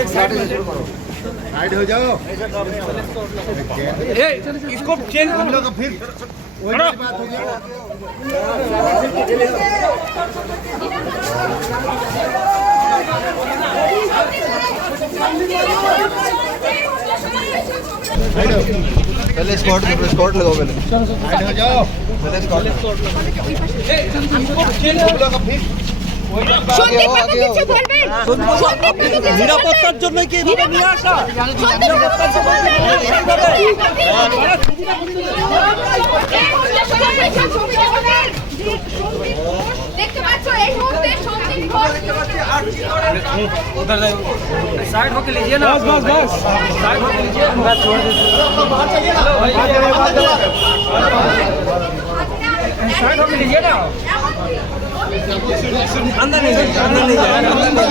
एक साइड में साइड हो जाओ ए इसको चेंज कर लो फिर वही बात हो गया पहले स्कॉट पहले स्कॉट लगाओ पहले हो जाओ पहले स्कॉट स्कॉट लगाओ ए इसको चेंज कर लो फिर নিরাপত্তার জন্য কি এভাবে নিয়ে আসা देखते हो के लीजिए ना बस बस बस साइड हो के लीजिए Schau, komm, wie die hier da. Andere, andere, andere.